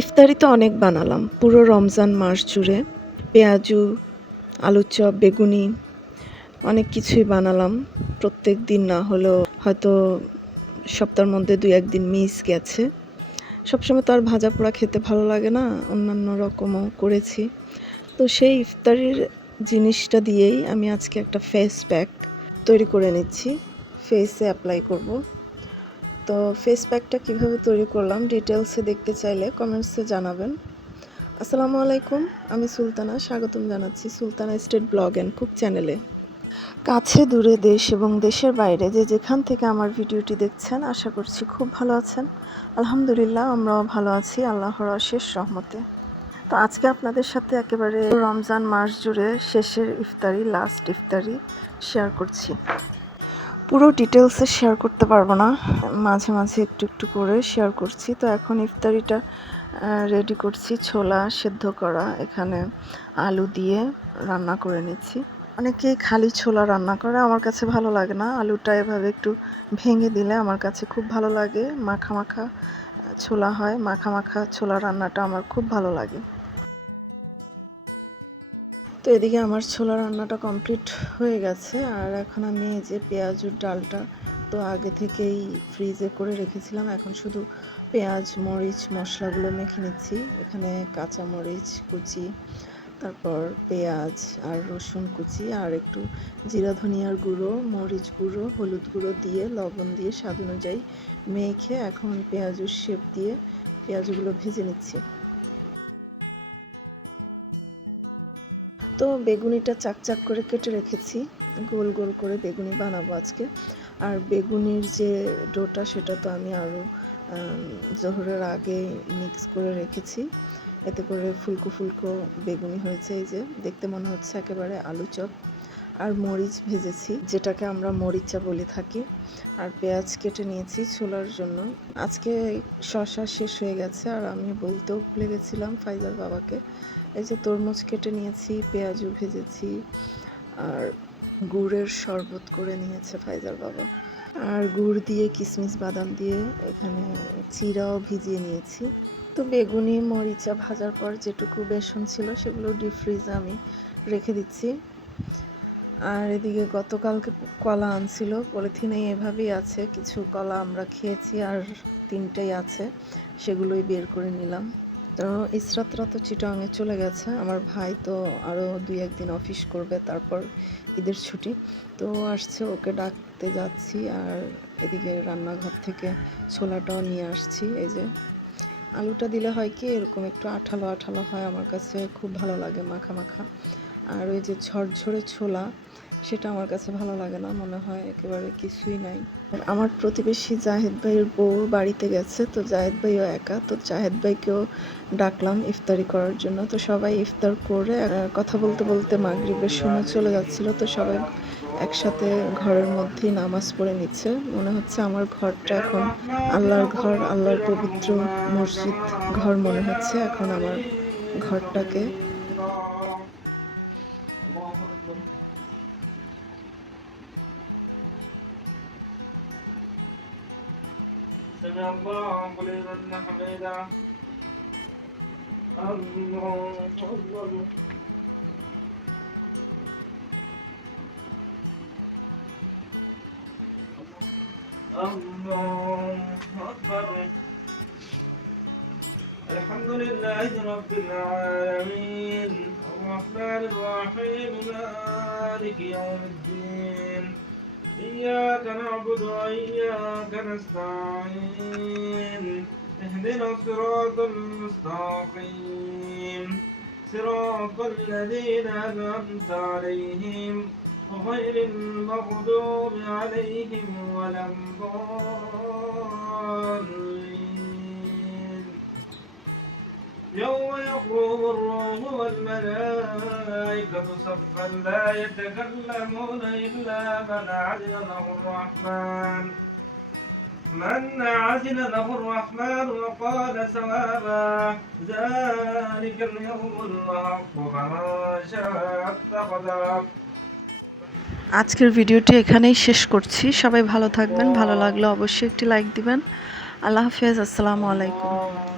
ইফতারি তো অনেক বানালাম পুরো রমজান মাস জুড়ে। পেঁয়াজু, আলুর চপ, বেগুনি অনেক কিছুই বানালাম। প্রত্যেক দিন না হলেও হয়তো সপ্তাহের মধ্যে 2-1 দিন মিস গেছে। সবসময় তো আর ভাজা পোড়া খেতে ভালো লাগে না, অন্যান্য রকমও করেছি। তো সেই ইফতারির জিনিসটা দিয়েই আমি আজকে একটা ফেস প্যাক তৈরি করে নিচ্ছি, ফেসে অ্যাপ্লাই করব। তো ফেস প্যাকটা কীভাবে তৈরি করলাম ডিটেলসে দেখতে চাইলে কমেন্টসে জানাবেন। আসসালামু আলাইকুম, আমি সুলতানা, স্বাগতম জানাচ্ছি Sultana state blog and cook চ্যানেলে। কাছে দূরে দেশ এবং দেশের বাইরে যে যেখান থেকে আমার ভিডিওটি দেখছেন, আশা করছি খুব ভালো আছেন। আলহামদুলিল্লাহ, আমরাও ভালো আছি আল্লাহর অশেষ রহমতে। তো আজকে আপনাদের সাথে একেবারে রমজান মাস জুড়ে শেষের ইফতারি, লাস্ট ইফতারি শেয়ার করছি। পুরো ডিটেলসে শেয়ার করতে পারবো না, মাঝে মাঝে একটু একটু করে শেয়ার করছি। তো এখন ইফতারিটা রেডি করছি। ছোলা সেদ্ধ করা, এখানে আলু দিয়ে রান্না করে নিচ্ছি। অনেকেই খালি ছোলা রান্না করে, আমার কাছে ভালো লাগে না। আলুটা এভাবে একটু ভেঙে দিলে আমার কাছে খুব ভালো লাগে। মাখা মাখা ছোলা হয়, মাখা মাখা ছোলা রান্নাটা আমার খুব ভালো লাগে। তো এদিকে আমার ছোলা রান্নাটা কমপ্লিট হয়ে গেছে। আর এখন আমি এই যে পেঁয়াজুর ডালটা তো আগে থেকেই ফ্রিজে করে রেখেছিলাম, এখন শুধু পেঁয়াজ মরিচ মশলাগুলো মেখে নিচ্ছি। এখানে কাঁচা মরিচ কুচি, তারপর পেঁয়াজ আর রসুন কুচি, আর একটু জিরা ধনিয়ার গুঁড়ো, মরিচ গুঁড়ো, হলুদ গুঁড়ো দিয়ে লবণ দিয়ে স্বাদ অনুযায়ী মেখে এখন পেঁয়াজুর শেপ দিয়ে পেঁয়াজগুলো ভেজে নিচ্ছি। তো বেগুনিটা চাকচাক করে কেটে রেখেছি, গোল গোল করে বেগুনি বানাবো আজকে। আর বেগুনির যে ডোটা সেটা তো আমি আরও জোহরের আগে মিক্স করে রেখেছি, এতে করে ফুলকো ফুলকো বেগুনি হয়েছে। এই যে দেখতে মনে হচ্ছে একেবারে আলু চপ। আর মরিচ ভেজেছি, যেটাকে আমরা মরিচা বলে থাকি। আর পেঁয়াজ কেটে নিয়েছি ছোলার জন্য। আজকে শসা শেষ হয়ে গেছে, আর আমি বলতেও ভুলে গেছিলাম ফাইজার বাবাকে। এই যে তরমুজ কেটে নিয়েছি, পেঁয়াজও ভেজেছি, আর গুড়ের শরবত করে নিয়েছে ফাইজার বাবা। আর গুড় দিয়ে কিশমিশ বাদাম দিয়ে এখানে চিড়াও ভিজিয়ে নিয়েছি। তো বেগুনি মরিচা ভাজার পর যেটুকু বেসন ছিল সেগুলো ডিপ ফ্রিজে আমি রেখে দিচ্ছি। আর এদিকে গতকালকে কলা আনছিল, পলিথিনে এভাবেই আছে। কিছু কলা আমরা খেয়েছি আর 3টেই আছে, সেগুলোই বের করে নিলাম। তো ইসরাতরা তো চিটাগাংয়ে চলে গেছে, আমার ভাই তো আরও 2-1 দিন অফিস করবে, তারপর ঈদের ছুটি। তো আসছে, ওকে ডাকতে যাচ্ছি। আর এদিকে রান্নাঘর থেকে ছোলাটাও নিয়ে আসছি। এই যে আলুটা দিলে হয় কি এরকম একটু আঠালো আঠালো হয়, আমার কাছে খুব ভালো লাগে মাখা মাখা। আর ওই যে ঝরঝরে ছোলা সেটা আমার কাছে ভালো লাগে না, মনে হয় একেবারে কিছুই নাই। আমার প্রতিবেশী জাহেদ ভাইয়ের বউ বাড়িতে গেছে, তো জাহেদ ভাইও একা, তো জাহেদ ভাইকেও ডাকলাম ইফতারি করার জন্য। তো সবাই ইফতার করে কথা বলতে বলতে মাগরিবের সময় চলে যাচ্ছিল। তো সবাই একসাথে ঘরের মধ্যেই নামাজ পড়ে নিচ্ছে। মনে হচ্ছে আমার ঘরটা এখন আল্লাহর ঘর, আল্লাহর পবিত্র মসজিদ ঘর মনে হচ্ছে এখন আমার ঘরটাকে। سمع الله لمن حمده الله أكبر الله أكبر. الحمد لله رب العالمين الرحمن الرحيم مالك يوم الدين إياك نعبد وإياك نستعين اهدنا الصراط المستقيم صراط الذين أنعمت عليهم غير المغضوب عليهم ولا الضالين. يوم يقوم الروح والملائكة صفا لا يتكلمون إلا من عزن له الرحمن وقال صوابا ذلك اليوم الحق فمن شاء اتخذ. আজকের ভিডিওটি এখানেই শেষ করছি। সবাই ভালো থাকবেন, ভালো লাগলে অবশ্যই একটি লাইক দিবেন। আল্লাহ হাফেজ, আসসালামু আলাইকুম।